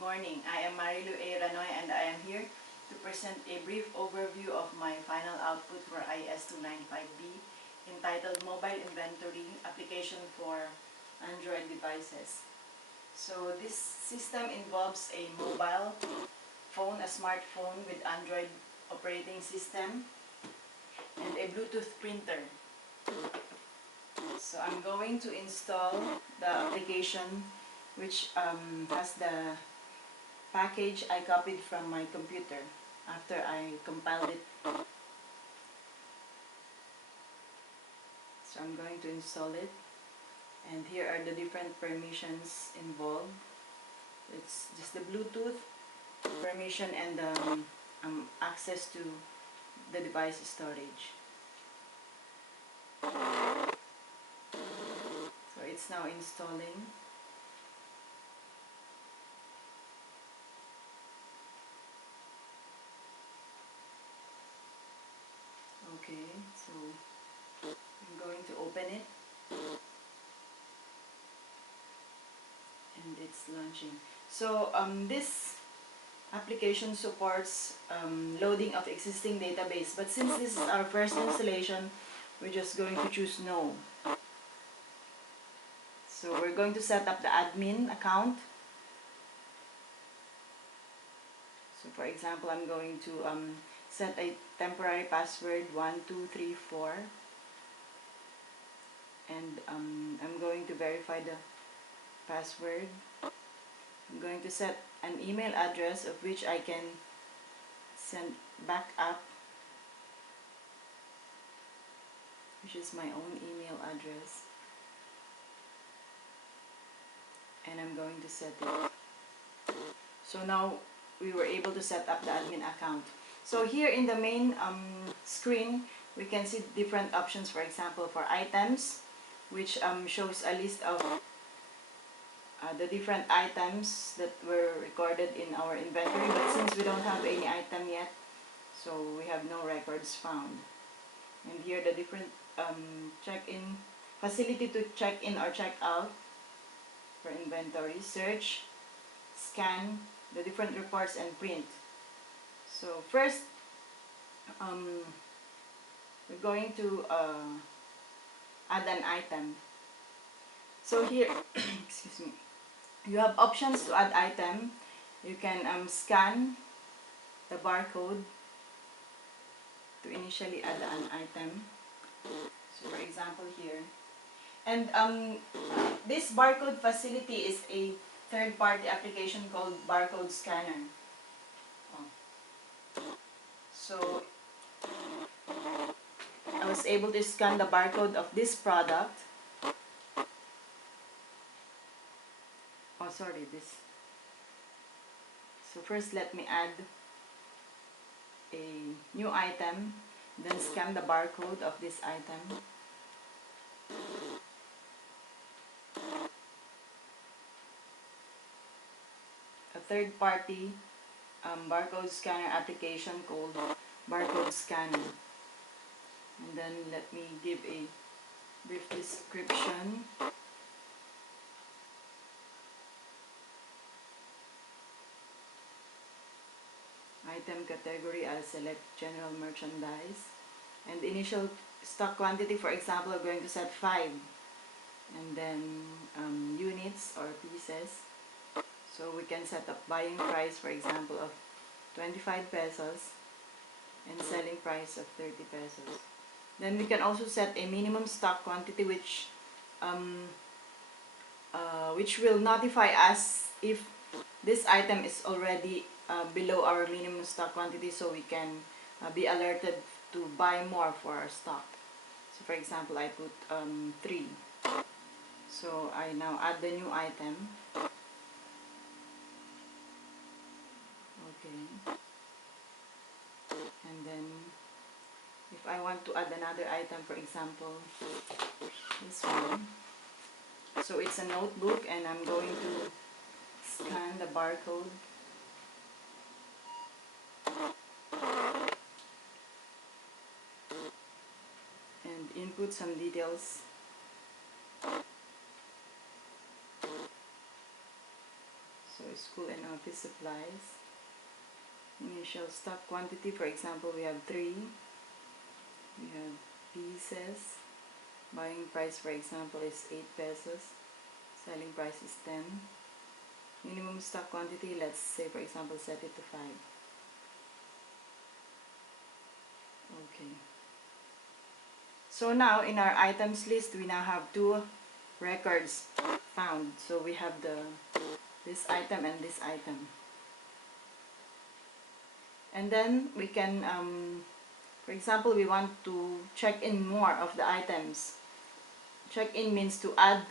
morning. I am Marilu A. Ranoy and I am here to present a brief overview of my final output for IS295B entitled Mobile Inventory Application for Android Devices. So this system involves a mobile phone, a smartphone with Android operating system and a Bluetooth printer. So I'm going to install the application which has the package I copied from my computer after I compiled it. So I'm going to install it, and here are the different permissions involved. It's just the Bluetooth permission and access to the device storage. So it's now installing. Okay, so I'm going to open it and it's launching. So this application supports loading of existing database, but since this is our first installation, we're just going to choose no. So we're going to set up the admin account. So for example, I'm going to set a temporary password 1234, and I'm going to verify the password. I'm going to set an email address of which I can send backup, which is my own email address, and I'm going to set it. So now we were able to set up the admin account. So here in the main screen, we can see different options. For example, for items, which shows a list of the different items that were recorded in our inventory, but since we don't have any item yet, so we have no records found. And here the different check-in facility to check in or check out for inventory, search, scan, the different reports, and print. So first, we're going to add an item. So here, excuse me, you have options to add item. You can scan the barcode to initially add an item. So for example here, and this barcode facility is a third-party application called Barcode Scanner. So I was able to scan the barcode of this product. Oh, sorry, this. So first let me add a new item, then scan the barcode of this item. A third-party barcode scanner application called Barcode Scanner. And then let me give a brief description. Item category, I'll select general merchandise. And initial stock quantity, for example, I'm going to set 5. And then units or pieces. So we can set up buying price, for example, of 25 pesos and selling price of 30 pesos. Then we can also set a minimum stock quantity which will notify us if this item is already below our minimum stock quantity, so we can be alerted to buy more for our stock. So for example, I put 3. So I now add the new item. Okay. And then if I want to add another item, for example, this one. So it's a notebook, and I'm going to scan the barcode. And input some details. So school and office supplies. Initial stock quantity, for example, we have 3. We have pieces. Buying price, for example, is 8 pesos. Selling price is 10. Minimum stock quantity, let's say, for example, set it to 5. Okay. So now in our items list, we now have 2 records found. So we have this item and this item. And then we can, for example, we want to check in more of the items. Check in means to add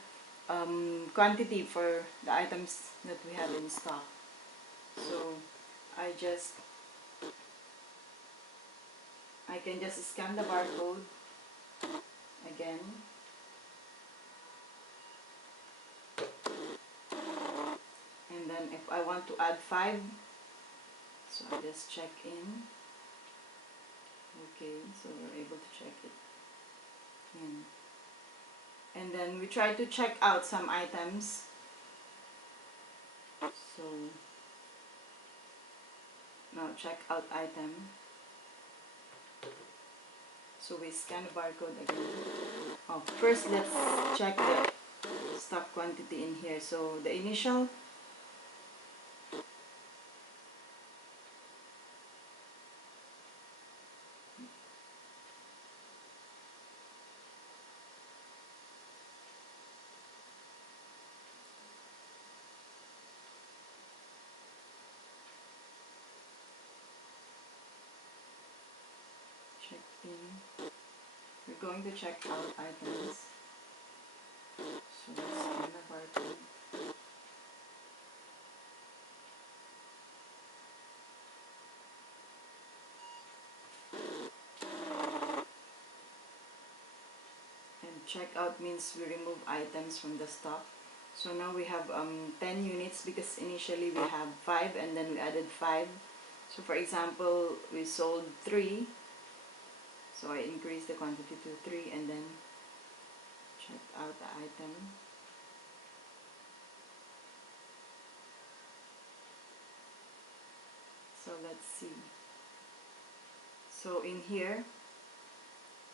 quantity for the items that we have in stock. So I can just scan the barcode again. And then if I want to add 5, so I just check in. Okay, so we're able to check it in. And then we try to check out some items. So now check out item. So we scan the barcode again. Oh, first let's check the stock quantity in here. So the initial check in. We're going to check out items. So let's scan the barcode. And check out means we remove items from the stock. So now we have 10 units because initially we have 5 and then we added 5. So for example, we sold 3. So I increased the quantity to 3 and then check out the item. So let's see. So in here,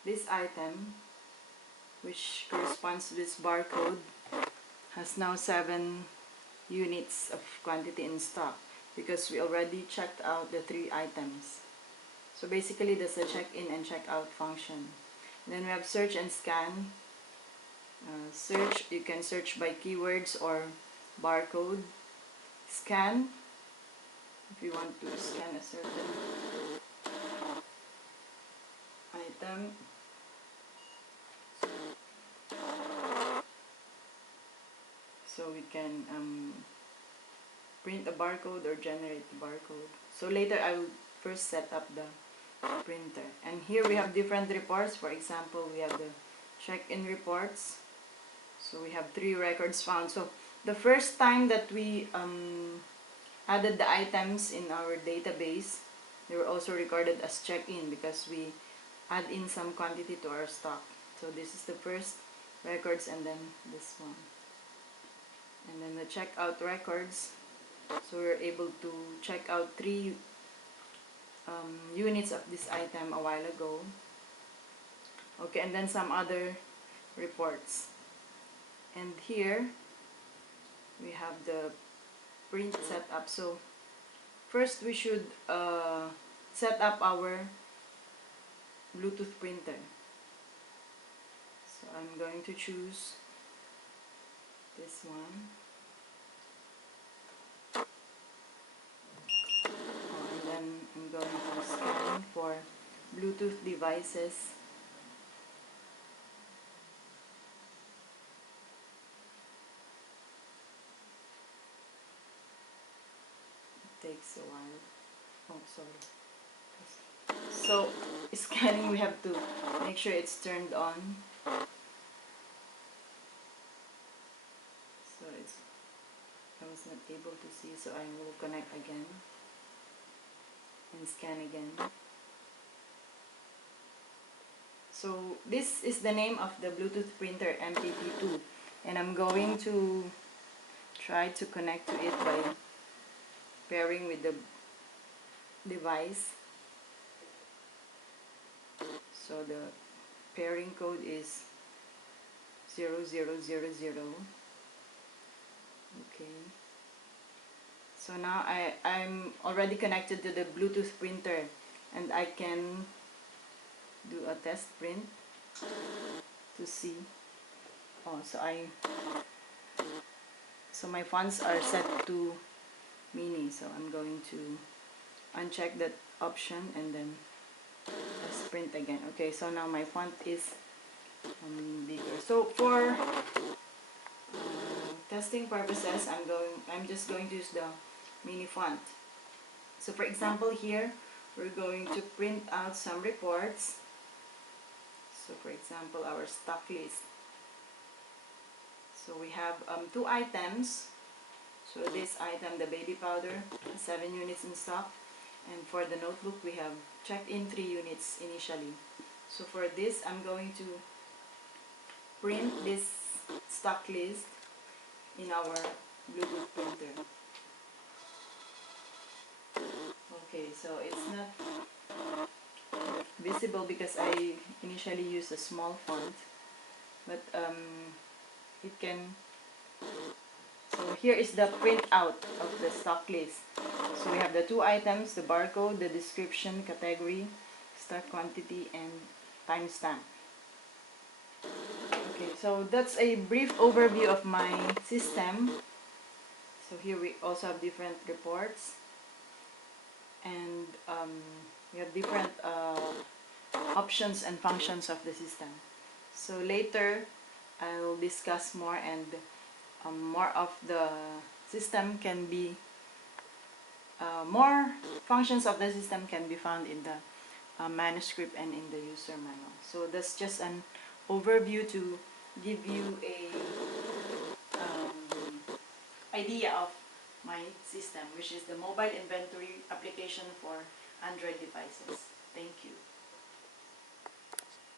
this item, which corresponds to this barcode, has now 7 units of quantity in stock because we already checked out the 3 items. So basically that's the check-in and check-out function. Then we have search and scan. Search, you can search by keywords or barcode. Scan, if you want to scan a certain item. So we can print a barcode or generate the barcode. So later I will first set up the printer. And here we have different reports. For example, we have the check-in reports. So we have 3 records found. So the first time that we added the items in our database, they were also recorded as check-in because we add in some quantity to our stock. So this is the first records and then this one. And then the checkout records. So we're able to check out 3 units of this item a while ago. Okay, and then some other reports. And here we have the print setup. So first we should set up our Bluetooth printer. So I'm going to choose this one. And then I'm going to scan for Bluetooth devices. It takes a while. Oh, sorry. So scanning, we have to make sure it's turned on. So I was not able to see, so I will connect again and scan again. So this is the name of the Bluetooth printer, MPP2, and I'm going to try to connect to it by pairing with the device. So the pairing code is 0000. Okay. So now I'm already connected to the Bluetooth printer, and I can do a test print to see. Oh, so my fonts are set to mini, so I'm going to uncheck that option and then press print again. Okay, so now my font is bigger. So for testing purposes, I'm just going to use the mini font. So for example, here we're going to print out some reports. So for example, our stock list. So we have 2 items. So this item, the baby powder, 7 units in stock. And for the notebook, we have checked in 3 units initially. So for this, I'm going to print this stock list in our Bluetooth printer. Okay, so it's not visible because I initially used a small font, but it can. So here is the printout of the stock list. So we have the 2 items, the barcode, the description, category, stock quantity, and timestamp. Okay, so that's a brief overview of my system. So here we also have different reports, and we have different options and functions of the system. So later I'll discuss more, and more of the system can be more functions of the system can be found in the manuscript and in the user manual. So that's just an overview to give you a idea of my system, which is the mobile inventory application for Android devices. Thank you.